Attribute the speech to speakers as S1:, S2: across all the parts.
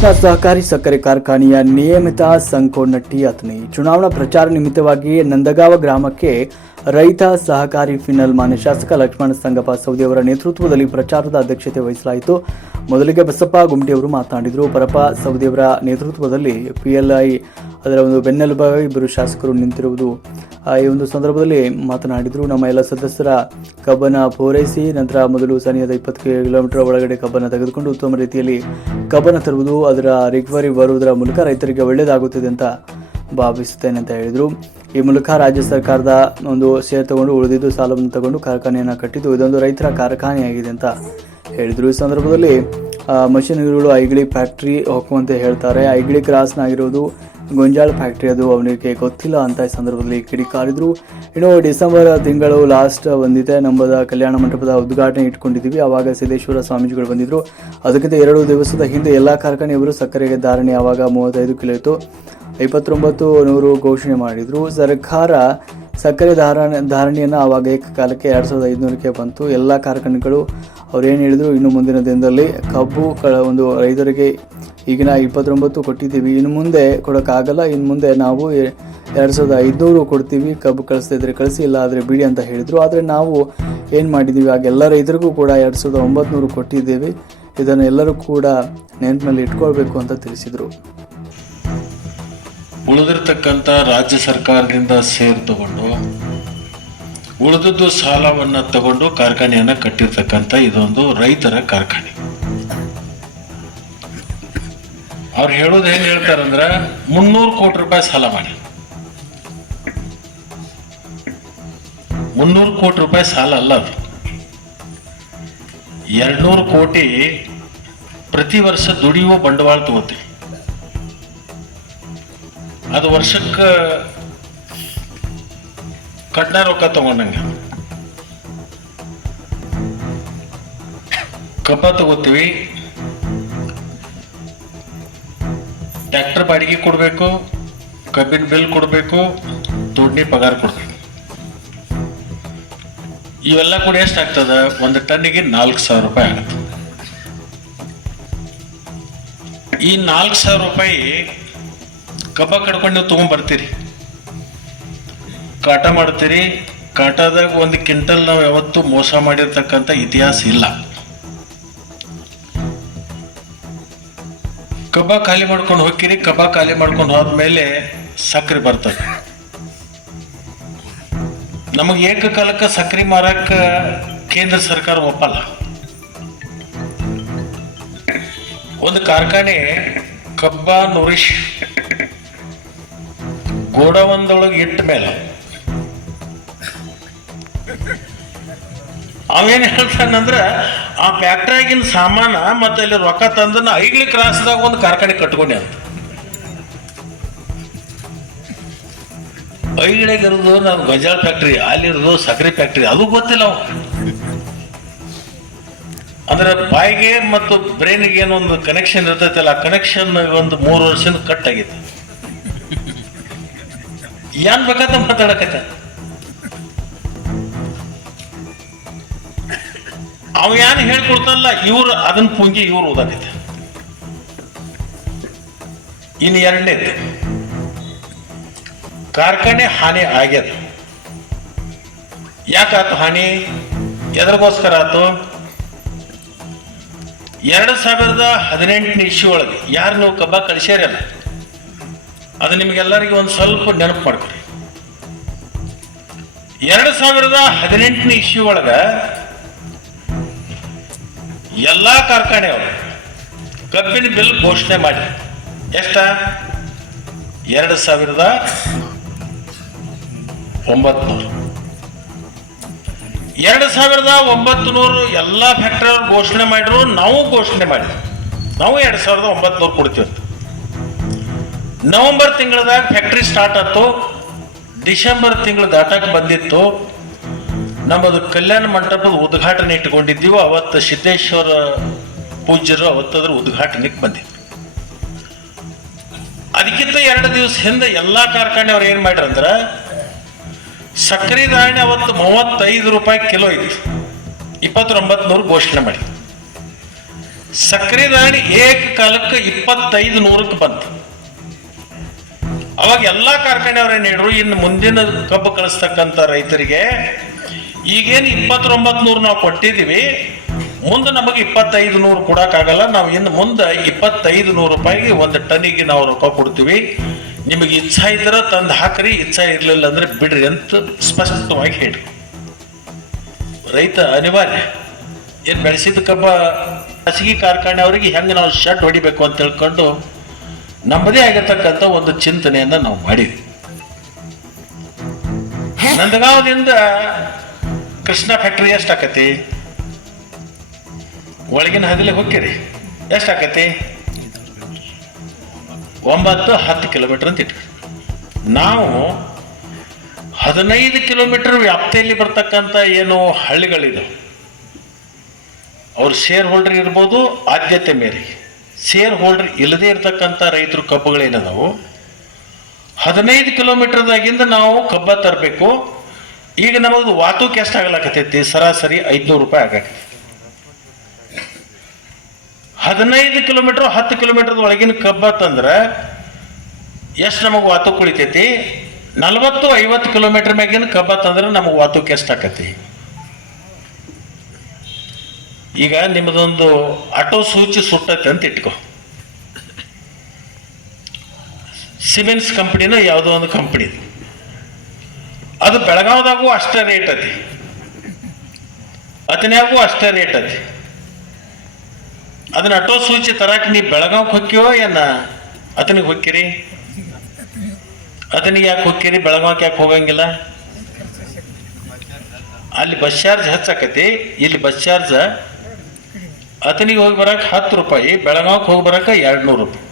S1: ಕೃಷ್ಣ ಸಹಕಾರಿ ಸಕ್ಕರೆ ಕಾರ್ಖಾನೆಯ ನಿಯಮಿತ ಸಂಕೋನಟ್ಟಿ ಅತನಿ ಚುನಾವಣಾ ಪ್ರಚಾರ ನಿಮಿತ್ತವಾಗಿ ನಂದಗಾವ ಗ್ರಾಮಕ್ಕೆ ರೈತ ಸಹಕಾರಿ ಫಿನಲ್ ಮಾನ್ಯ ಶಾಸಕ ಲಕ್ಷ್ಮಣ ಸಂಗಪ್ಪ ಸೌದಿ ಅವರ ನೇತೃತ್ವದಲ್ಲಿ ಪ್ರಚಾರದ ಅಧ್ಯಕ್ಷತೆ ವಹಿಸಲಾಯಿತು. ಮೊದಲಿಗೆ ಬಸಪ್ಪ ಗುಮ್ಟಿಯವರು ಮಾತನಾಡಿದರು. ಪರಪ ಸೌದಿಯವರ ನೇತೃತ್ವದಲ್ಲಿ ಪಿಎಲ್ಐ ಅದರ ಒಂದು ಬೆನ್ನೆಲುಬಾಗಿ ಇಬ್ಬರು ಶಾಸಕರು ನಿಂತಿರುವುದು ಈ ಒಂದು ಸಂದರ್ಭದಲ್ಲಿ ಮಾತನಾಡಿದರು. ನಮ್ಮ ಎಲ್ಲ ಸದಸ್ಯರ ಕಬ್ಬನ ಪೂರೈಸಿ, ನಂತರ ಮೊದಲು ಸನಿಹದ ಇಪ್ಪತ್ತು ಕಿಲೋಮೀಟರ್ ಒಳಗಡೆ ಕಬ್ಬನ ತೆಗೆದುಕೊಂಡು ಉತ್ತಮ ರೀತಿಯಲ್ಲಿ ಕಬ್ಬನ ತರುವುದು, ಅದರ ರಿಕವರಿ ಬರುವುದರ ಮೂಲಕ ರೈತರಿಗೆ ಒಳ್ಳೆಯದಾಗುತ್ತದೆ ಅಂತ ಭಾವಿಸುತ್ತೇನೆ ಅಂತ ಹೇಳಿದರು. ಈ ಮೂಲಕ ರಾಜ್ಯ ಸರ್ಕಾರದ ಒಂದು ಸೇರ್ ತಗೊಂಡು ಉಳಿದಿದ್ದು ಸಾಲವನ್ನು ತಗೊಂಡು ಕಾರ್ಖಾನೆಯನ್ನು ಕಟ್ಟಿದ್ದು ಇದೊಂದು ರೈತರ ಕಾರ್ಖಾನೆಯಾಗಿದೆ ಅಂತ ಹೇಳಿದರು. ಈ ಸಂದರ್ಭದಲ್ಲಿ ಮಷಿನರಿಗಳು ಐಗಿಳಿ ಫ್ಯಾಕ್ಟ್ರಿ ಹೋಗುವಂತೆ ಹೇಳ್ತಾರೆ. ಐಗಿಳಿ ಕ್ರಾಸ್ನಾಗಿರೋದು ಗೊಂಜಾಳ ಫ್ಯಾಕ್ಟ್ರಿ. ಅದು ಅವನಿಗೆ ಗೊತ್ತಿಲ್ಲ ಅಂತ ಈ ಸಂದರ್ಭದಲ್ಲಿ ಕಿಡಿಕಾರಿದ್ರು ಇನ್ನು ಡಿಸೆಂಬರ್ ತಿಂಗಳು ಲಾಸ್ಟ್ ಬಂದಿದೆ. ನಮ್ಮದ ಕಲ್ಯಾಣ ಮಂಟಪದ ಉದ್ಘಾಟನೆ ಇಟ್ಕೊಂಡಿದ್ದೀವಿ. ಆವಾಗ ಸಿದ್ದೇಶ್ವರ ಸ್ವಾಮೀಜಿಗಳು ಬಂದಿದ್ರು. ಅದಕ್ಕಿಂತ ಎರಡು ದಿವಸದ ಹಿಂದೆ ಎಲ್ಲ ಕಾರ್ಖಾನೆಯವರು ಸಕ್ಕರೆಗೆ ಧಾರಣೆ. ಆವಾಗ ಮೂವತ್ತೈದು ಕಿಲೋ ಇತ್ತು. ಇಪ್ಪತ್ತೊಂಬತ್ತು ನೂರು ಘೋಷಣೆ ಮಾಡಿದ್ರು. ಸರ್ಕಾರ ಸಕ್ಕರೆ ಧಾರಣೆ, ಧಾರಣೆಯನ್ನು ಆವಾಗ ಏಕಕಾಲಕ್ಕೆ ಎರಡು ಸಾವಿರದ ಐದುನೂರಕ್ಕೆ ಬಂತು. ಎಲ್ಲ ಕಾರ್ಖಾನೆಗಳು ಅವ್ರು ಏನು ಹೇಳಿದ್ರು, ಇನ್ನು ಮುಂದಿನ ದಿನದಲ್ಲಿ ಕಬ್ಬು ಕ ಒಂದು ರೈತರಿಗೆ ಈಗಿನ ಇಪ್ಪತ್ತೊಂಬತ್ತು ಕೊಟ್ಟಿದ್ದೀವಿ. ಇನ್ನು ಮುಂದೆ ಕೊಡೋಕ್ಕಾಗಲ್ಲ. ಇನ್ನು ಮುಂದೆ ನಾವು ಎರಡು ಸಾವಿರದ ಐದುನೂರು ಕೊಡ್ತೀವಿ. ಕಬ್ಬು ಕಳಿಸ್ತಾ ಇದ್ರೆ ಕಳಿಸಿ, ಇಲ್ಲ ಆದರೆ ಬಿಡಿ ಅಂತ ಹೇಳಿದರು. ಆದರೆ ನಾವು ಏನು ಮಾಡಿದ್ದೀವಿ? ಆಗ ಎಲ್ಲ ರೈತರಿಗೂ ಕೂಡ ಎರಡು ಸಾವಿರದ ಒಂಬತ್ತು ಕೊಟ್ಟಿದ್ದೀವಿ. ಇದನ್ನು ಎಲ್ಲರೂ ಕೂಡ ನೆನಪಿನಲ್ಲಿ ಇಟ್ಕೊಳ್ಬೇಕು ಅಂತ ತಿಳಿಸಿದರು.
S2: ಉಳಿದಿರ್ತಕ್ಕಂಥ ರಾಜ್ಯ ಸರ್ಕಾರದಿಂದ ಸೇರ್ ತಗೊಂಡು, ಉಳಿದದ್ದು ಸಾಲವನ್ನ ತಗೊಂಡು ಕಾರ್ಖಾನೆಯನ್ನ ಕಟ್ಟಿರ್ತಕ್ಕಂಥ ಇದೊಂದು ರೈತರ ಕಾರ್ಖಾನೆ. ಅವ್ರು ಹೇಳೋದು ಹೆಂಗ್ ಹೇಳ್ತಾರಂದ್ರ ಮುನ್ನೂರು ಕೋಟಿ ರೂಪಾಯಿ ಸಾಲ ಮಾಡಿ. ಮುನ್ನೂರು ಕೋಟಿ ರೂಪಾಯಿ ಸಾಲ ಅಲ್ಲ ಅದು. ಎರಡ್ನೂರು ಕೋಟಿ ಪ್ರತಿ ವರ್ಷ ದುಡಿಯುವ ಬಂಡವಾಳ ತಗೋತೀವಿ. ಅದು ವರ್ಷಕ್ಕೆ ಕಟ್ನ ರೊಕ್ಕ ತಗೊಂಡಂಗೆ ಕಬ್ಬ ತಗೋತೀವಿ. ಟ್ಯಾಕ್ಟರ್ ಬಾಡಿಗೆ ಕೊಡಬೇಕು, ಕಬ್ಬಿನ ಬಿಲ್ ಕೊಡಬೇಕು ದುಡ್ಡಿ ಪಗಾರ ಕೊಡಬೇಕು. ಇವೆಲ್ಲ ಕೂಡ ಎಷ್ಟಾಗ್ತದೆ? ಒಂದು ಟನ್ನಿಗೆ ನಾಲ್ಕು ಸಾವಿರ ರೂಪಾಯಿ ಆಗುತ್ತೆ. ಈ ನಾಲ್ಕು ಸಾವಿರ ರೂಪಾಯಿ ಕಬ್ಬ ಕಡ್ಕೊಂಡು ನೀವು ಬರ್ತೀರಿ. ಕಾಟ ಮಾಡ್ತೀರಿ. ಕಾಟದಾಗ ಒಂದು ಕ್ವಿಂಟಲ್ ನಾವು ಯಾವತ್ತೂ ಮೋಸ ಮಾಡಿರ್ತಕ್ಕಂಥ ಇತಿಹಾಸ ಇಲ್ಲ. ಕಬ್ಬ ಖಾಲಿ ಮಾಡ್ಕೊಂಡು ಹೋಗ್ತೀರಿ. ಕಬ್ಬ ಖಾಲಿ ಮಾಡ್ಕೊಂಡು ಹೋದ್ಮೇಲೆ ಸಕ್ಕರೆ ಬರ್ತದೆ. ನಮಗೆ ಏಕಕಾಲಕ್ಕೆ ಸಕ್ಕರೆ ಮಾರಕ್ಕೆ ಕೇಂದ್ರ ಸರ್ಕಾರ ಒಪ್ಪಲ್ಲ. ಒಂದು ಕಾರ್ಖಾನೆ ಕಬ್ಬ, ನುರಿಶ್ ಗೋಡವನ್ದೊಳಗೆ ಇಟ್ಟ ಮೇಲೆ. ಅವೇನ್ ಹೇಳ್ತಾನಂದ್ರೆ ಆ ಫ್ಯಾಕ್ಟ್ರಿಯಾಗಿನ ಸಾಮಾನ ಮತ್ತೆ ಅಲ್ಲಿ ರೊಕ್ಕ ತಂದನ ಐಗ್ಲಿ ಕ್ರಾಸ್ದಾಗ ಒಂದು ಕಾರ್ಖಾನೆ ಕಟ್ಕೊಂಡೆ ಅಂತ. ಐಗ್ಳಿಗಿರೋದು ನಾನು ಗಂಜಾಳ ಫ್ಯಾಕ್ಟ್ರಿ ಅಲ್ಲಿರೋದು ಸಕ್ಕರೆ ಫ್ಯಾಕ್ಟ್ರಿ ಅದು ಗೊತ್ತಿಲ್ಲ ಅವ. ಅಂದ್ರೆ ಬಾಯಿಗೆ ಮತ್ತು ಬ್ರೈನ್ಗೆ ಏನೊಂದು ಕನೆಕ್ಷನ್ ಇರ್ತೈತಲ್ಲ, ಆ ಕನೆಕ್ಷನ್ ಒಂದು ಮೂರು ವರ್ಷದಿಂದ ಕಟ್ ಆಗೈತೆ ಏನ್ ಬೇಕಂತ ಮಾತಾಡಕತ್ತ. ಅವ ಏನ್ ಹೇಳ್ಕೊಡ್ತಾನಲ್ಲ, ಇವ್ರು ಅದನ್ನ ಪುಂಗಿ ಇವ್ರು ಓದಾಕತ್ತ ಇನ್ನು ಎರಡನೇದು, ಕಾರ್ಖಾನೆ ಹಾನಿ ಆಗ್ಯದ. ಯಾಕಾತು ಹಾನಿ? ಎದರಿಗೋಸ್ಕರ ಆತು? ಎರಡು ಸಾವಿರದ ಹದಿನೆಂಟನೇ ಇಶ್ಯೂ ಒಳಗೆ ಯಾರು ನೀವು ಕಬ್ಬ ಕಳಿಸ್ಯಾರಲ್ಲ. ಅದು ನಿಮಗೆಲ್ಲರಿಗೂ ಒಂದು ಸ್ವಲ್ಪ ನೆನಪು ಮಾಡ್ಕೊರಿ ಎರಡು ಸಾವಿರದ ಹದಿನೆಂಟನೇ ಇಶ್ಯೂ ಒಳಗ ಎಲ್ಲ ಕಾರ್ಖಾನೆಯವರು ಕಬ್ಬಿನ ಬಿಲ್ ಘೋಷಣೆ ಮಾಡಿ. ಎಷ್ಟ? ಎರಡು ಸಾವಿರದ ಒಂಬತ್ನೂರು ಎರಡು ಸಾವಿರದ ಒಂಬತ್ತು ನೂರು ಎಲ್ಲ ಫ್ಯಾಕ್ಟರಿ ಅವ್ರು ಘೋಷಣೆ ಮಾಡಿದ್ರು, ನಾವು ಘೋಷಣೆ ಮಾಡಿದ್ವಿ. ನಾವು ಎರಡು ಸಾವಿರದ ಒಂಬತ್ತು ನೂರು ಕೊಡ್ತೀವಿ ನವೆಂಬರ್ ತಿಂಗಳದಾಗ ಫ್ಯಾಕ್ಟ್ರಿ ಸ್ಟಾರ್ಟ್ ಆಯ್ತು. ಡಿಸೆಂಬರ್ ತಿಂಗಳು ದಾಟಕ್ಕೆ ಬಂದಿತ್ತು. ನಮ್ಮದು ಕಲ್ಯಾಣ ಮಂಟಪದ ಉದ್ಘಾಟನೆ ಇಟ್ಕೊಂಡಿದ್ದೀವಿ. ಅವತ್ತು ಸಿದ್ದೇಶ್ವರ ಪೂಜ್ಯರು ಅವತ್ತದ್ರ ಉದ್ಘಾಟನೆಗೆ ಬಂದಿತ್ತು ಅದಕ್ಕಿಂತ ಎರಡು ದಿವಸ ಹಿಂದೆ ಎಲ್ಲಾ ಕಾರ್ಖಾನೆಯವ್ರು ಏನು ಮಾಡ್ರಂದ್ರ ಸಕ್ಕರೆ ಧಾರಣೆ ಅವತ್ತು ಮೂವತ್ತೈದು ರೂಪಾಯಿ ಕಿಲೋ ಇತ್ತು ಇಪ್ಪತ್ತೊಂಬತ್ತು ನೂರು ಘೋಷಣೆ ಮಾಡಿ ಸಕ್ಕರೆ ಧಾರಣೆ ಏಕಕಾಲಕ್ಕೆ ಇಪ್ಪತ್ತೈದು ನೂರಕ್ಕೆ ಬಂತು. ಅವಾಗ ಎಲ್ಲಾ ಕಾರ್ಖಾನೆಯವ್ರು ಹೇಳಿದ್ರು, ಇನ್ನು ಮುಂದಿನ ಕಬ್ಬು ಕಳಿಸ್ತಕ್ಕಂಥ ರೈತರಿಗೆ ಈಗೇನು ಇಪ್ಪತ್ತೊಂಬತ್ತು ನೂರು ನಾವು ಕೊಟ್ಟಿದ್ದೀವಿ, ಮುಂದೆ ನಮಗೆ ಇಪ್ಪತ್ತೈದು ನೂರು ಕೊಡೋಕ್ಕಾಗಲ್ಲ, ನಾವು ಇನ್ನು ಮುಂದೆ ಇಪ್ಪತ್ತೈದು ನೂರು ರೂಪಾಯಿಗೆ ಒಂದು ಟನ್ನಿಗೆ ನಾವು ರೊಕ್ಕ ಕೊಡ್ತೀವಿ. ನಿಮಗೆ ಇಚ್ಛಾ ಇದ್ರೆ ತಂದು ಹಾಕ್ರಿ, ಇಚ್ಛಾ ಇರಲಿಲ್ಲ ಅಂದ್ರೆ ಬಿಡ್ರಿ ಅಂತ ಸ್ಪಷ್ಟವಾಗಿ ಹೇಳಿ ರೈತ ಅನಿವಾರ್ಯ. ಏನು ಬೆಳೆಸಿದ ಕಬ್ಬ ಖಾಸಗಿ ಕಾರ್ಖಾನೆ ಅವರಿಗೆ ಹೆಂಗೆ ನಾವು ಶರ್ಟ್ ಹೊಡಿಬೇಕು ಅಂತ ತಿಳ್ಕೊಂಡು ನಮ್ಮದೇ ಆಗಿರ್ತಕ್ಕಂಥ ಒಂದು ಚಿಂತನೆಯನ್ನ ನಾವು ಮಾಡಿದ್ವಿ. ನಂದಗಾವದಿಂದ ಕೃಷ್ಣ ಫ್ಯಾಕ್ಟ್ರಿ ಎಷ್ಟಾಕತಿ? ಒಳಗಿನ ಹದಿಲಿ ಹೊಕ್ಕಿರಿ. ಎಷ್ಟಾಕತಿ? ಒಂಬತ್ತು ಹತ್ತು ಕಿಲೋಮೀಟರ್ ಅಂತ ಇಟ್ರಿ. ನಾವು ಹದಿನೈದು ಕಿಲೋಮೀಟರ್ ವ್ಯಾಪ್ತಿಯಲ್ಲಿ ಬರ್ತಕ್ಕಂಥ ಏನು ಹಳ್ಳಿಗಳಿದೆ ಅವ್ರ ಶೇರ್ ಹೋಲ್ಡರ್ ಇರ್ಬೋದು ಆದ್ಯತೆ ಮೇರೆಗೆ. ಶೇರ್ ಹೋಲ್ಡರ್ ಇಲ್ಲದೇ ಇರ್ತಕ್ಕಂಥ ರೈತರು ಕಬ್ಬುಗಳೇನದವು ಹದಿನೈದು ಕಿಲೋಮೀಟರ್ದಾಗಿಂದ ನಾವು ಕಬ್ಬ ತರಬೇಕು. ಈಗ ನಮ್ಮದು ವಾತುಕ್ ಎಷ್ಟು ಆಗ್ಲಾಕತ್ತೈತಿ, ಸರಾಸರಿ ಐದ್ನೂರು ರೂಪಾಯಿ ಆಗತ್ತೆ ಹದಿನೈದು ಕಿಲೋಮೀಟರ್, ಹತ್ತು ಕಿಲೋಮೀಟರ್ ಒಳಗಿನ ಕಬ್ಬ ತಂದ್ರೆ ಎಷ್ಟು ನಮಗೆ ವಾತು ಕುಳಿತೈತಿ? ನಲವತ್ತು ಐವತ್ತು ಕಿಲೋಮೀಟರ್ ಮ್ಯಾಗಿನ ಕಬ್ಬ ತಂದ್ರೆ ನಮಗೆ ವಾತುಕ್ ಎಷ್ಟಾಕತಿ ಈಗ ನಿಮ್ಮದೊಂದು ಆಟೋ ಸೂಚಿ ಸುಟ್ಟೈತೆ ಅಂತ ಇಟ್ಕೋ. ಸಿಮೆಂಟ್ಸ್ ಕಂಪ್ನಿನ ಯಾವುದೋ ಒಂದು ಕಂಪ್ನಿ ಅದು ಬೆಳಗಾವ್ದಾಗೂ ಅಷ್ಟೇ ರೇಟ್ ಅತಿ ಅತನ್ಯಾಗೂ ಅಷ್ಟೇ ರೇಟ್ ಅತಿ ಅದನ್ನ ಆಟೋ ಸೂಚಿ ತರಕ್ಕೆ ನೀ ಬೆಳಗಾವ್ಗೆ ಹೊಕ್ಕಿಯೋ ಏನ ಅತನಿಗೆ ಹೊಕ್ಕಿರಿ ಅತನಿಗೆ ಯಾಕೆ ಹೊಕ್ಕಿರಿ ಬೆಳಗಾವಕ್ಕೆ ಯಾಕೆ ಹೋಗಂಗಿಲ್ಲ? ಅಲ್ಲಿ ಬಸ್ ಚಾರ್ಜ್ ಹೆಚ್ಚಾಕತಿ. ಇಲ್ಲಿ ಬಸ್ ಚಾರ್ಜ್ ಅತನಿಗೆ ಹೋಗಿ ಬರಕ್ಕೆ ಹತ್ತು ರೂಪಾಯಿ ಬೆಳಗಾವಕ್ಕೆ ಹೋಗಿ ಬರಕ್ಕೆ ಎರಡು ನೂರು ರೂಪಾಯಿ.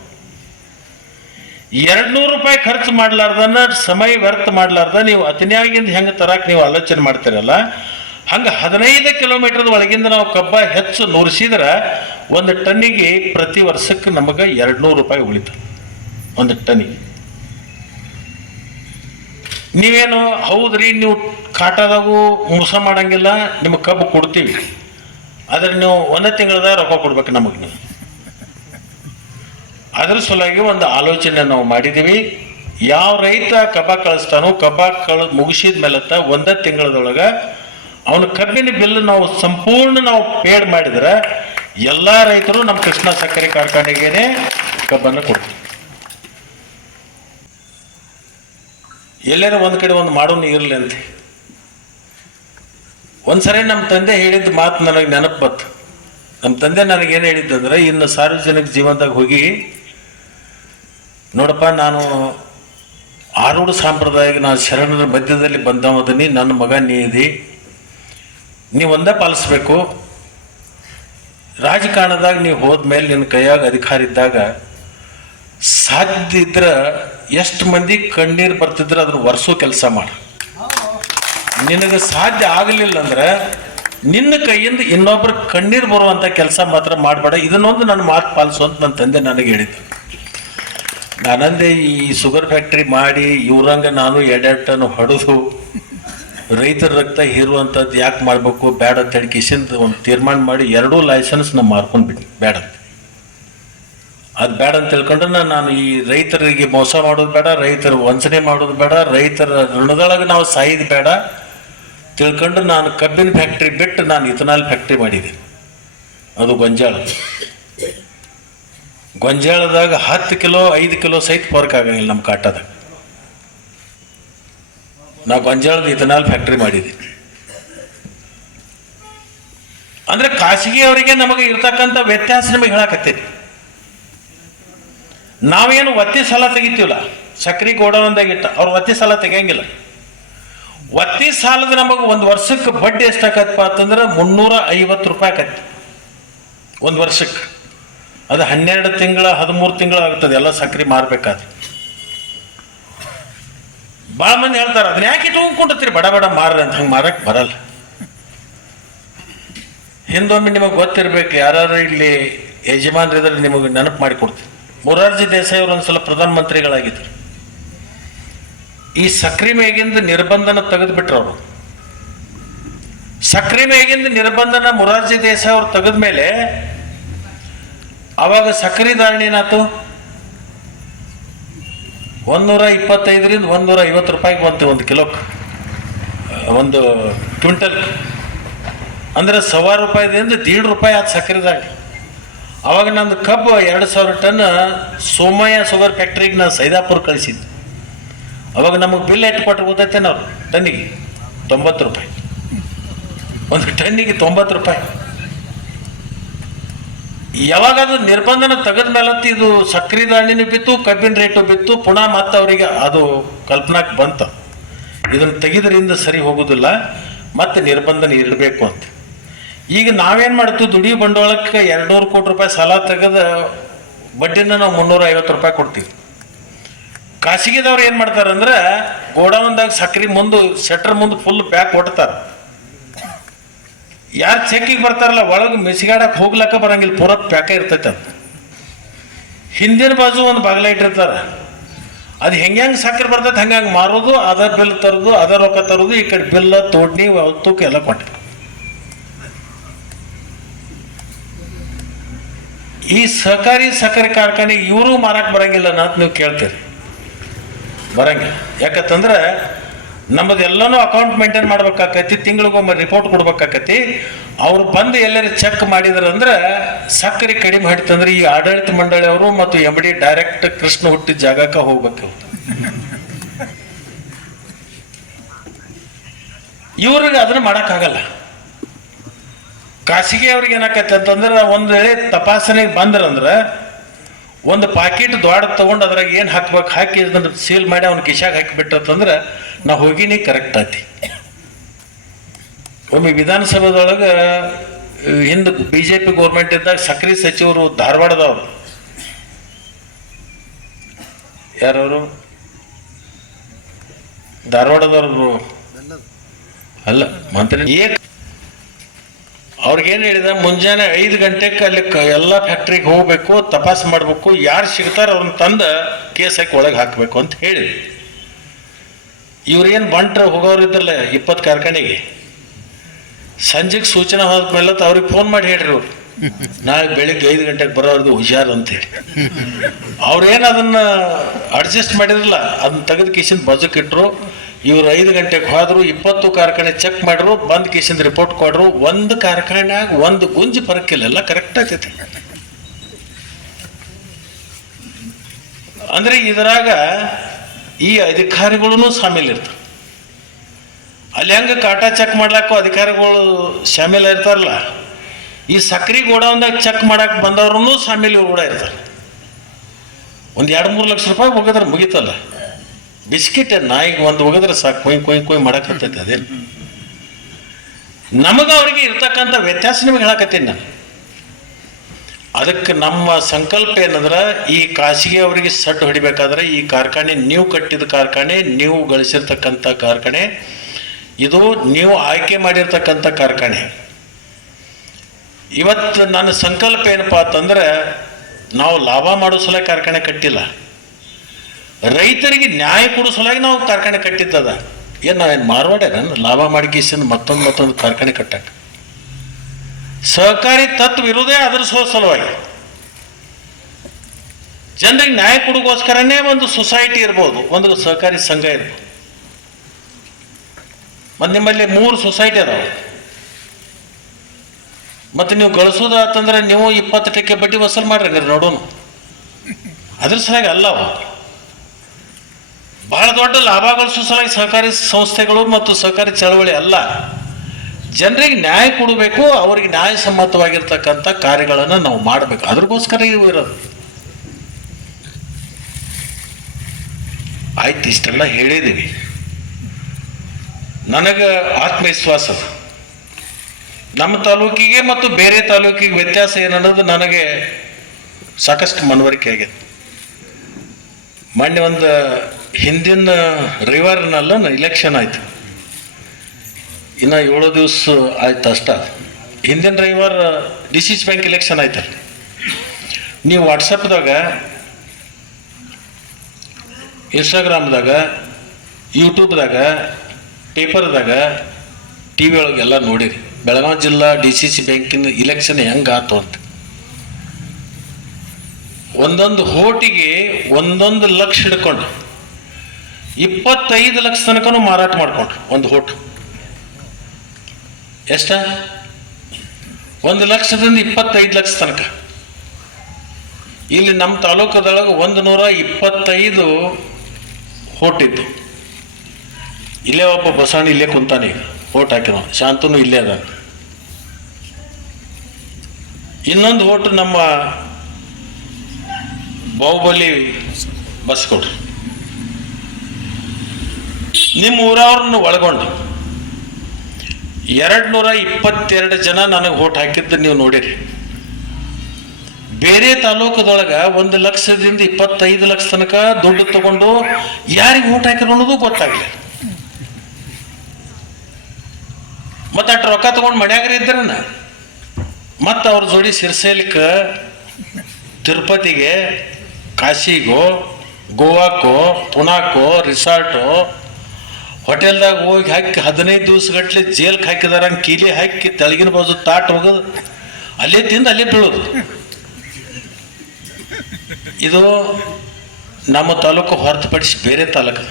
S2: ಎರಡು ನೂರು ರೂಪಾಯಿ ಖರ್ಚು ಮಾಡ್ಲಾರ್ದನ್ನ ಸಮಯ ವ್ಯರ್ಥ ಮಾಡ್ಲಾರ್ದ ನೀವು ಅತನಿಯಾಗಿಂದ ಹೆಂಗೆ ತರಕ್ಕೆ ನೀವು ಆಲೋಚನೆ ಮಾಡ್ತೀರಲ್ಲ, ಹಂಗೆ ಹದಿನೈದು ಕಿಲೋಮೀಟರ್ ಒಳಗಿಂದ ನಾವು ಕಬ್ಬ ಹೆಚ್ಚು ನುರಿಸಿದ್ರೆ ಒಂದು ಟನ್ನಿಗೆ ಪ್ರತಿ ವರ್ಷಕ್ಕೆ ನಮಗೆ ಎರಡು ನೂರು ರೂಪಾಯಿ ಉಳಿತು. ಒಂದು ಟನ್ನಿಗೆ. ನೀವೇನು, ಹೌದ್ರಿ, ನೀವು ಕಾಟದಾಗೂ ಮೋಸ ಮಾಡಂಗಿಲ್ಲ, ನಿಮಗೆ ಕಬ್ಬು ಕೊಡ್ತೀವಿ. ಆದ್ರೆ ನೀವು ಒಂದೇ ತಿಂಗಳದ ರೊಕ್ಕ ಕೊಡ್ಬೇಕು ನಮಗೆ ನೀವು. ಅದ್ರ ಸಲುವಾಗಿ ಒಂದು ಆಲೋಚನೆ ನಾವು ಮಾಡಿದ್ದೀವಿ. ಯಾವ ರೈತ ಕಬ್ಬ ಕಳಿಸ್ತಾನೋ, ಕಬ್ಬ ಕಳ ಮುಗಿಸಿದ ಮೇಲತ್ತ ಒಂದೇ ತಿಂಗಳದೊಳಗೆ ಅವನ ಕಬ್ಬಿನ ಬಿಲ್ ನಾವು ಸಂಪೂರ್ಣ ನಾವು ಪೇಡ್ ಮಾಡಿದ್ರೆ ಎಲ್ಲ ರೈತರು ನಮ್ಮ ಕೃಷ್ಣ ಸಕ್ಕರೆ ಕಾರ್ಖಾನೆಗೇನೆ ಕಬ್ಬನ್ನು ಕೊಡ್ತೀವಿ ಎಲ್ಲೇನೋ ಒಂದು ಕಡೆ ಒಂದು ಮಾಡೋನು ಇರಲಿ ಅಂತ ಒಂದ್ಸರಿ ನಮ್ಮ ತಂದೆ ಹೇಳಿದ ಮಾತು ನನಗೆ ನೆನಪು ಬತ್ತು ನಮ್ಮ ತಂದೆ ನನಗೇನು ಹೇಳಿದ್ದಂದ್ರೆ, ಇನ್ನು ಸಾರ್ವಜನಿಕ ಜೀವನದಾಗ ಹೋಗಿ, ನೋಡಪ್ಪ, ನಾನು ಆರೂಢ ಸಾಂಪ್ರದಾಯಿಕ ನಾನು ಶರಣರ ಮಧ್ಯದಲ್ಲಿ ಬಂದವದನಿ, ನನ್ನ ಮಗ ನೀ ನೀವು ಒಂದೇ ಪಾಲಿಸ್ಬೇಕು. ರಾಜಕಾರಣದಾಗ ನೀವು ಹೋದ್ಮೇಲೆ ನಿನ್ನ ಕೈಯಾಗ ಅಧಿಕಾರ ಇದ್ದಾಗ, ಸಾಧ್ಯ ಇದ್ರೆ, ಎಷ್ಟು ಮಂದಿ ಕಣ್ಣೀರು ಬರ್ತಿದ್ರೆ ಅದನ್ನು ಒರೆಸೋ ಕೆಲಸ ಮಾಡು. ನಿನಗೆ ಸಾಧ್ಯ ಆಗಲಿಲ್ಲ ಅಂದ್ರೆ ನಿನ್ನ ಕೈಯಿಂದ ಇನ್ನೊಬ್ಬರು ಕಣ್ಣೀರು ಬರುವಂಥ ಕೆಲಸ ಮಾತ್ರ ಮಾಡಬೇಡ. ಇದನ್ನೊಂದು ನನ್ನ ಮಾತು ಪಾಲಿಸು ಅಂತ ನನ್ನ ತಂದೆ ನನಗೆ ಹೇಳಿದ್ದು. ನಾನಂದೆ ಈ ಶುಗರ್ ಫ್ಯಾಕ್ಟ್ರಿ ಮಾಡಿ, ಇವ್ರಂಗೆ ನಾನು ಎರಡೆರಡು ಹೊಡೆದು, ರೈತರ ರಕ್ತ ಹೀರುವಂಥದ್ದು ಯಾಕೆ ಮಾಡಬೇಕು? ಬೇಡ ಅಂತ ಹೇಳಿ ಕಿಶಿಂದ ಒಂದು ತೀರ್ಮಾನ ಮಾಡಿ ಎರಡೂ ಲೈಸೆನ್ಸ್ ನಾನು ಮಾರ್ಕೊಂಡು ಬಿಟ್ಟು ಬೇಡ ಅದು ಬೇಡ ಅಂತ ತಿಳ್ಕೊಂಡ್ರೆ ನಾನು ಈ ರೈತರಿಗೆ ಮೋಸ ಮಾಡೋದು ಬೇಡ ರೈತರ ವಂಚನೆ ಮಾಡೋದು ಬೇಡ ರೈತರ ಋಣದೊಳಗೆ ನಾವು ಸಾಯೋದು ಬೇಡ ತಿಳ್ಕೊಂಡು ನಾನು ಕಬ್ಬಿನ ಫ್ಯಾಕ್ಟ್ರಿ ಬಿಟ್ಟು ನಾನು ಇಥನಾಲ್ ಫ್ಯಾಕ್ಟ್ರಿ ಮಾಡಿದೆ. ಅದು ಗೊಂಜಾಳ. ಗೊಂಜಾಳದಾಗ ಹತ್ತು ಕಿಲೋ, ಐದು ಕಿಲೋ ಸಹಿತ ಫರ್ಕ್ ಆಗಂಗಿಲ್ಲ ನಮ್ಮ ಕಾಟದ. ನಾ ಗೊಂಜಾಳದ ಇಥನಾಲ್ ಫ್ಯಾಕ್ಟ್ರಿ ಮಾಡಿದೆ. ಅಂದ್ರೆ ಖಾಸಗಿಯವರಿಗೆ ನಮಗೆ ಇರ್ತಕ್ಕಂಥ ವ್ಯತ್ಯಾಸ ನಿಮಗೆ ಹೇಳಕತ್ತೀರಿ ನಾವೇನು ಒತ್ತಿ ಸಾಲ ತೆಗಿತೀವಲ್ಲ? ಸಕ್ರಿ ಗೋಡೌನ್ದಾಗ ಇಟ್ಟ ಅವ್ರು ಒತ್ತಿ ಸಾಲ ತೆಗಿಯಂಗಿಲ್ಲ. ಒತ್ತಿ ಸಾಲದ ನಮಗೆ ಒಂದು ವರ್ಷಕ್ಕೆ ಬಡ್ಡಿ ಎಷ್ಟಾಕತ್ತಪ್ಪ ಅಂತಂದ್ರೆ ಮುನ್ನೂರ ಐವತ್ತು ರೂಪಾಯಿ ಆಕತಿ ಒಂದು ವರ್ಷಕ್ಕೆ. ಅದು ಹನ್ನೆರಡು ತಿಂಗಳ, ಹದಿಮೂರು ತಿಂಗಳು ಆಗ್ತದೆ, ಎಲ್ಲ ಸಕ್ರೆ ಮಾರ್ಬೇಕಾದ್ರೆ. ಭಾಳ ಮಂದಿ ಹೇಳ್ತಾರೆ, ಅದನ್ನ ಯಾಕೆ ಇಟ್ಕೊಂಡ್ಕೊಡ್ತೀರಿ ಬಡ ಬಡ ಮಾರ್ರಿ ಅಂತ. ಹಂಗೆ ಮಾರಕ್ಕೆ ಬರಲ್ಲ. ಹಿಂದೊಮ್ಮೆ ನಿಮಗೆ ಗೊತ್ತಿರ್ಬೇಕು ಯಾರು ಇಲ್ಲಿ ಯಜಮಾನ್ರಿದ್ರೆ ನಿಮಗೆ ನೆನಪು ಮಾಡಿ ಕೊಡ್ತೀನಿ. ಮೊರಾರ್ಜಿ ದೇಸಾಯಿ ಅವರು ಒಂದ್ಸಲ ಪ್ರಧಾನಮಂತ್ರಿಗಳಾಗಿದ್ದರು. ಈ ಸಕ್ರೆ ಮೇಗಿಂದ ನಿರ್ಬಂಧನ ತೆಗೆದುಬಿಟ್ರು ಅವರು. ಸಕ್ರೆ ಮೇಗಿಂದ ನಿರ್ಬಂಧನ ಮುರಾರ್ಜಿ ದೇಸಾಯಿ ಅವ್ರು ತೆಗೆದ ಮೇಲೆ ಅವಾಗ ಸಕ್ರೆ ಏನಾಯ್ತು? ಒಂದೂರ ಇಪ್ಪತ್ತೈದರಿಂದ ಒಂದೂರ ಐವತ್ತು ರೂಪಾಯಿಗೆ ಬಂತು ಒಂದು ಕಿಲೋಕ್ಕೆ ಒಂದು ಕ್ವಿಂಟಲ್. ಅಂದ್ರೆ ಸವಾರು ರೂಪಾಯಿದಿಂದ ದೀಡ್ ರೂಪಾಯಿ ಆದ ಸಕ್ಕರೆ ಧಾರಣೆ ಅವಾಗ ನಂದು ಕಬ್ಬು ಎರಡು ಸಾವಿರ ಟನ್ ಸೋಮಯ್ಯ ಸುಗರ್ ಫ್ಯಾಕ್ಟ್ರಿಗೆ ನಾನು ಸೈದಾಪುರ ಕಳಿಸಿದ್ದು. ಅವಾಗ ನಮಗೆ ಬಿಲ್ ಎಷ್ಟು ಕೊಟ್ಟರು ಗೊತ್ತೈತೆ ನಾವು ಟನ್ನಿಗೆ. ತೊಂಬತ್ತು ರೂಪಾಯಿ. ಒಂದು ಟನ್ನಿಗೆ ತೊಂಬತ್ತು ರೂಪಾಯಿ. ಯಾವಾಗ ಅದು ನಿರ್ಬಂಧನ ತೆಗೆದ ಮೇಲೆ ಇದು ಸಕ್ಕರೆ ದಾಣಿನೂ ಬಿತ್ತು, ಕಬ್ಬಿನ ರೇಟು ಬಿತ್ತು, ಪುನಃ ಮತ್ತೆ ಅವರಿಗೆ ಅದು ಕಲ್ಪನಾಕ್ ಬಂತ. ಇದನ್ನು ತೆಗೆದ್ರಿಂದ ಸರಿ ಹೋಗುದಿಲ್ಲ, ಮತ್ತೆ ನಿರ್ಬಂಧನ ಇರಬೇಕು ಅಂತ. ಈಗ ನಾವೇನು ಮಾಡ್ತೀವಿ, ದುಡಿ ಬಂಡವಾಳಕ್ಕೆ ಎರಡುನೂರು ಕೋಟಿ ರೂಪಾಯಿ ಸಾಲ ತೆಗೆದ ಬಡ್ಡಿನ ನಾವು ಮುನ್ನೂರ ಐವತ್ತು ರೂಪಾಯಿ ಕೊಡ್ತೀವಿ. ಖಾಸಗಿದವ್ರು ಏನು ಮಾಡ್ತಾರೆ ಅಂದ್ರೆ ಗೋಡೌನ್ದಾಗ ಸಕ್ರೆ ಮುಂದೆ ಶೆಟ್ರ್ ಮುಂದೆ ಫುಲ್ ಪ್ಯಾಕ್ ಕೊಡ್ತಾರೆ ಯಾರು ಚೆಕ್ಕಿಗೆ ಬರ್ತಾರಲ್ಲ, ಒಳಗೆ ಮಿಸಿಗಾಡಕ್ಕೆ ಹೋಗ್ಲಕ್ಕ ಬರಂಗಿಲ್ಲ, ಪೂರ ಪ್ಯಾಕ ಇರ್ತೈತೆ ಅದು. ಹಿಂದಿನ ಬಾಜು ಒಂದು ಬಾಗಿಲ ಇಟ್ಟಿರ್ತಾರೆ. ಅದು ಹೆಂಗೆ ಹೆಂಗೆ ಸಕ್ಕರೆ ಬರ್ತೈತೆ, ಹಂಗೆ ಮಾರೋದು, ಅದ ಬಿಲ್ ತರೋದು, ಅದ ರೊಕ್ಕ ತರೋದು, ಈ ಕಡೆ ಬಿಲ್ಲ ತೋಡ್ನಿ ತೂಕ ಎಲ್ಲ ಕೊಟ್ಟೆ ಈ ಸಹಕಾರಿ ಸಕ್ಕರೆ ಕಾರ್ಖಾನೆ ಇವರು ಮಾರಕ್ಕೆ ಬರಂಗಿಲ್ಲ ಅಂತ ನೀವು ಕೇಳ್ತೀರಿ. ಬರಂಗಿಲ್ಲ. ಯಾಕಂತಂದ್ರೆ ನಮ್ಮದೆಲ್ಲನೂ ಅಕೌಂಟ್ ಮೇಂಟೈನ್ ಮಾಡ್ಬೇಕಾಕತಿ, ತಿಂಗಳಿಗೊಮ್ಮೆ ರಿಪೋರ್ಟ್ ಕೊಡ್ಬೇಕಾಕತಿ. ಅವ್ರು ಬಂದು ಎಲ್ಲರೂ ಚೆಕ್ ಮಾಡಿದ್ರಂದ್ರೆ ಸಕ್ಕರೆ ಕಡಿಮೆ ಹಿಡಿತಂದ್ರೆ ಈ ಆಡಳಿತ ಮಂಡಳಿಯವರು ಮತ್ತು ಎಂ ಡಿ ಡೈರೆಕ್ಟ್ ಕೃಷ್ಣ ಹುಟ್ಟಿದ ಜಾಗಕ್ಕೆ ಹೋಗ್ಬೇಕು. ಇವ್ರಿಗೆ ಅದನ್ನ ಮಾಡೋಕ್ಕಾಗಲ್ಲ. ಖಾಸಗಿ ಅವ್ರಿಗೆ ಏನಾಕೈತೆ ಅಂತಂದ್ರೆ ಒಂದು ವೇಳೆ ತಪಾಸಣೆಗೆ ಬಂದ್ರಂದ್ರೆ ಒಂದು ಪಾಕೆಟ್ ದ್ವಾಡ ತಗೊಂಡು ಅದ್ರಾಗ ಏನು ಹಾಕ್ಬೇಕು, ಹಾಕಿ ಅದನ್ನು ಸೀಲ್ ಮಾಡಿ ಅವ್ನ ಕಿಶಾಗ ಹಾಕಿಬಿಟ್ಟಂದ್ರೆ ನಾ ಹೋಗಿನಿ ಕರೆಕ್ಟ್ ಆತಿ. ಒಮ್ಮೆ ವಿಧಾನಸಭೆದೊಳಗೆ, ಹಿಂದೆ ಬಿ ಜೆ ಪಿ ಗೌರ್ಮೆಂಟ್ ಇದ್ದಾಗ ಸಕ್ರಿ ಸಚಿವರು ಧಾರವಾಡದವರು. ಯಾರವರು? ಧಾರವಾಡದವರು. ಅಲ್ಲ, ಮಂತ್ರಿ. ಏಕ್ ಅವ್ರಿಗೇನು ಹೇಳಿದ, ಮುಂಜಾನೆ ಐದು ಗಂಟೆಗೆ ಅಲ್ಲಿ ಎಲ್ಲ ಫ್ಯಾಕ್ಟ್ರಿಗೆ ಹೋಗ್ಬೇಕು, ತಪಾಸ್ ಮಾಡಬೇಕು, ಯಾರು ಸಿಗ್ತಾರೆ ಅವ್ರನ್ನ ತಂದು ಕೇಸ್ ಒಳಗೆ ಹಾಕಬೇಕು ಅಂತ ಹೇಳಿ ಇವ್ರೇನು ಬಂಟ್ರ ಹೋಗೋರು ಇದ್ರಲ್ಲ ಇಪ್ಪತ್ತು ಕಾರ್ಖಾನೆಗೆ? ಸಂಜೆಗೆ ಸೂಚನೆ ಹೋದ್ಮೇಲೆ ಅವ್ರಿಗೆ ಫೋನ್ ಮಾಡಿ ಹೇಳ್ರಿ ಅವ್ರು ನಾಳೆ ಬೆಳಿಗ್ಗೆ ಐದು ಗಂಟೆಗೆ ಬರೋರ್ದು ಹುಷಾರು ಅಂತ ಹೇಳಿ. ಅವ್ರೇನು ಅದನ್ನ ಅಡ್ಜಸ್ಟ್ ಮಾಡಿದ್ರಲ್ಲ ಅದನ್ನ ತೆಗೆದು ಕಿಶನ್ ಬಜಕ್ ಇಟ್ರು ಇವ್ರು ಐದು ಗಂಟೆಗೆ ಹೋದ್ರು, ಇಪ್ಪತ್ತು ಕಾರ್ಖಾನೆ ಚೆಕ್ ಮಾಡ್ರು, ಬಂದ್ ಕಿಶನ್ ರಿಪೋರ್ಟ್ ಕೊಡ್ರು, ಒಂದು ಕಾರ್ಖಾನೆಯಾಗ ಒಂದು ಗುಂಜಿ ಎಲ್ಲ ಕರೆಕ್ಟ್ ಆಗ್ತೈತಿ ಅಂದ್ರೆ ಇದರಾಗ ಈ ಅಧಿಕಾರಿಗಳೂ ಶಾಮೀಲ್ ಇರ್ತಾರೆ. ಅಲ್ಲಿ ಹೆಂಗೆ ಕಾಟಾ ಚೆಕ್ ಮಾಡ್ಲಾಕು ಅಧಿಕಾರಿಗಳು ಶಾಮಿಲ್ ಇರ್ತಾರಲ್ಲ, ಈ ಸಕ್ರಿ ಗೋಡೌನ್ದಾಗ ಚೆಕ್ ಮಾಡಕ್ ಬಂದವ್ರು ಶಾಮೀಲ್ ಕೂಡ ಇರ್ತಾರೆ. ಒಂದು ಎರಡು ಮೂರು ಲಕ್ಷ ರೂಪಾಯಿ ಹೋಗಿದ್ರೆ ಮುಗೀತಲ್ಲ. ಬಿಸ್ಕಿಟ್ ನಾಯಿಗೆ ಒಂದು ಒಗದ್ರೆ ಸಾಕು, ಕೊಯ್ ಕೊಯ್ ಕೊಯ್ ಮಾಡಕತ್ತೈತೆ ಅದೇ ನಮಗ ಅವರಿಗೆ ಇರ್ತಕ್ಕಂಥ ವ್ಯತ್ಯಾಸ ನಿಮಗೆ ಹೇಳಕತ್ತೀನಿ ನಾನು. ಅದಕ್ಕೆ ನಮ್ಮ ಸಂಕಲ್ಪ ಏನಂದ್ರೆ, ಈ ಖಾಸಗಿ ಅವರಿಗೆ ಸಟ್ ಹೊಡಿಬೇಕಾದ್ರೆ, ಈ ಕಾರ್ಖಾನೆ ನೀವು ಕಟ್ಟಿದ ಕಾರ್ಖಾನೆ, ನೀವು ಗಳಿಸಿರ್ತಕ್ಕಂಥ ಕಾರ್ಖಾನೆ, ಇದು ನೀವು ಆಯ್ಕೆ ಮಾಡಿರ್ತಕ್ಕಂಥ ಕಾರ್ಖಾನೆ. ಇವತ್ತು ನನ್ನ ಸಂಕಲ್ಪ ಏನಪ್ಪ ಅಂತಂದ್ರೆ, ನಾವು ಲಾಭ ಮಾಡೋ ಸಲ ಕಾರ್ಖಾನೆ ಕಟ್ಟಿಲ್ಲ. ರೈತರಿಗೆ ನ್ಯಾಯ ಕೊಡೋ ಸಲುವಾಗಿ ನಾವು ಕಾರ್ಖಾನೆ ಕಟ್ಟಿದ್ದದ. ಏನು ನಾವೇನು ಮಾರ್ವಾಡ ಲಾಭ ಮಾಡಿಗಿಸಿಂದ ಮತ್ತೊಂದು ಮತ್ತೊಂದು ಕಾರ್ಖಾನೆ ಕಟ್ಟಕ್ಕೆ ಸಹಕಾರಿ ತತ್ವ ಇರೋದೇ ಅದರ ಸೋ ಸಲುವಾಗಿ. ಜನರಿಗೆ ನ್ಯಾಯ ಕೊಡೋಗೋಸ್ಕರನೇ ಒಂದು ಸೊಸೈಟಿ ಇರ್ಬೋದು, ಒಂದು ಸಹಕಾರಿ ಸಂಘ ಇರ್ಬೋದು. ಮತ್ತು ನಿಮ್ಮಲ್ಲಿ ಮೂರು ಸೊಸೈಟಿ ಅದಾವೆ. ಮತ್ತು ನೀವು ಗಳಿಸೋದಾತಂದ್ರೆ ನೀವು ಇಪ್ಪತ್ತು ಟಕ್ಕೆ ಬಡ್ಡಿ ವಸೂಲು ಮಾಡ್ರಿ ನೋಡೋಣ ಅದ್ರ ಸಲುವಾಗಿ ಅಲ್ಲ ಅವು ಬಹಳ ದೊಡ್ಡ ಲಾಭ ಗಳಿಸೋ ಸಲುವಾಗಿ ಸಹಕಾರಿ ಸಂಸ್ಥೆಗಳು ಮತ್ತು ಸಹಕಾರಿ ಚಳವಳಿ ಅಲ್ಲ. ಜನರಿಗೆ ನ್ಯಾಯ ಕೊಡಬೇಕು, ಅವರಿಗೆ ನ್ಯಾಯಸಮ್ಮತವಾಗಿರ್ತಕ್ಕಂಥ ಕಾರ್ಯಗಳನ್ನು ನಾವು ಮಾಡಬೇಕು. ಅದ್ರಗೋಸ್ಕರ ಇವು ಇರೋದು. ಆಯ್ತು, ಇಷ್ಟೆಲ್ಲ ಹೇಳಿದ್ದೀವಿ. ನನಗೆ ಆತ್ಮವಿಶ್ವಾಸ. ನಮ್ಮ ತಾಲೂಕಿಗೆ ಮತ್ತು ಬೇರೆ ತಾಲೂಕಿಗೆ ವ್ಯತ್ಯಾಸ ಏನನ್ನೋದು ನನಗೆ ಸಾಕಷ್ಟು ಮನವರಿಕೆ ಆಗಿದೆ ಮೊನ್ನೆ ಒಂದು ಹಿಂದಿನ ರವಿವಾರನಲ್ಲ ಇಲೆಕ್ಷನ್ ಆಯ್ತು. ಇನ್ನು ಏಳು ದಿವಸ ಆಯ್ತು ಅಷ್ಟ. ಹಿಂದಿನ ರವಿವಾರ ಡಿ ಸಿ ಬ್ಯಾಂಕ್ ಇಲೆಕ್ಷನ್ ಆಯ್ತಲ್ಲ. ನೀವು ವಾಟ್ಸಪ್ದಾಗ ಇನ್ಸ್ಟಾಗ್ರಾಮ್ದಾಗ ಯೂಟ್ಯೂಬ್ದಾಗ ಪೇಪರ್ದಾಗ ಟಿ ವಿ ಒಳಗೆಲ್ಲ ನೋಡಿರಿ. ಬೆಳಗಾವಿ ಜಿಲ್ಲಾ ಡಿ ಸಿ ಸಿ ಬ್ಯಾಂಕಿನ ಇಲೆಕ್ಷನ್ ಹೆಂಗೆ ಆತು ಅಂತ. ಒಂದೊಂದು ಹೋಟಿಗೆ ಒಂದೊಂದು ಲಕ್ಷ ಹಿಡ್ಕೊಂಡು ಇಪ್ಪತ್ತೈದು ಲಕ್ಷ ತನಕನೂ ಮಾರಾಟ ಮಾಡ್ಕೊಂಡ್ರು ಒಂದು ಹೋಟು ಎಷ್ಟ? ಒಂದು ಲಕ್ಷದಿಂದ ಇಪ್ಪತ್ತೈದು ಲಕ್ಷ ತನಕ. ಇಲ್ಲಿ ನಮ್ಮ ತಾಲೂಕದೊಳಗೆ ಒಂದು ನೂರ ಇಪ್ಪತ್ತೈದು ಹೋಟಿದ್ದು ಇಲ್ಲೇ ಒಬ್ಬ ಬಸವಣ್ಣ ಇಲ್ಲೇ ಕುಂತಾನೆ. ಈಗ ಓಟ್ ಹಾಕಿರೋ ಶಾಂತನು ಇಲ್ಲೇ ಅದ ಇನ್ನೊಂದು ಓಟು ನಮ್ಮ ಬಾಹುಬಲಿ ಬಸ್ ಕೊಡ್ರಿ ನಿಮ್ಮ ಊರವ್ರನ್ನ ಒಳಗೊಂಡು ಎರಡು ನೂರ ಇಪ್ಪತ್ತೆರಡು ಜನ ನನಗೆ ಓಟ್ ಹಾಕಿದ್ದು ನೀವು ನೋಡಿರಿ. ಬೇರೆ ತಾಲೂಕದೊಳಗ ಒಂದು ಲಕ್ಷದಿಂದ ಇಪ್ಪತ್ತೈದು ಲಕ್ಷ ತನಕ ದುಡ್ಡು ತಗೊಂಡು ಯಾರಿಗೆ ಓಟ್ ಹಾಕಿರೋ ಅನ್ನೋದು ಗೊತ್ತಾಗಲಿ ಮತ್ತು ಅಟ್ ರೊಕ್ಕ ತಗೊಂಡು ಮನ್ಯಾಗ್ರ ಇದ್ರನ. ಮತ್ತು ಅವ್ರ ಜೋಡಿ ಸಿರ್ಸೇಲಿಕ್ಕೆ ತಿರುಪತಿಗೆ ಕಾಶಿಗೋ ಗೋವಾಕ್ಕೋ ಪುನಾಕೋ, ರಿಸಾರ್ಟು, ಹೋಟೆಲ್ದಾಗ ಹೋಗಿ ಹಾಕಿ ಹದಿನೈದು ದಿವಸ ಗಟ್ಲೆ ಜೇಲ್ಗೆ ಹಾಕಿದಾರ ಕೀಲಿ ಹಾಕಿ ತೆಳಗಿನ ಬಾಜು ತಾಟ್ ಹೋಗೋದು. ಅಲ್ಲೇ ತಿಂದು ಅಲ್ಲೇ ಬೀಳೋದು. ಇದು ನಮ್ಮ ತಾಲೂಕು ಹೊರತುಪಡಿಸಿ ಬೇರೆ ತಾಲೂಕು.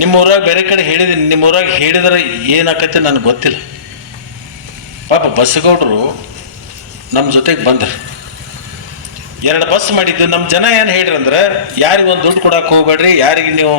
S2: ನಿಮ್ಮ ಊರಾಗ ಬೇರೆ ಕಡೆ ಹೇಳಿದ್ದೀನಿ ನಿಮ್ಮ ಊರಾಗ ಹೇಳಿದ್ರೆ ಏನಾಕತ್ತೆ ನನಗೆ ಗೊತ್ತಿಲ್ಲ. ಪಾಪ ಬಸ್ಗೌಡರು ನಮ್ಮ ಜೊತೆಗೆ ಬಂದರು. ಎರಡು ಬಸ್ ಮಾಡಿದ್ದು ನಮ್ಮ ಜನ ಏನು ಹೇಳ್ರಿ ಅಂದ್ರೆ ಯಾರಿಗೆ ಒಂದು ದುಡ್ಡು ಕೊಡಕ್ಕೆ ಹೋಗ್ಬೇಡ್ರಿ, ಯಾರಿಗೆ ನೀವು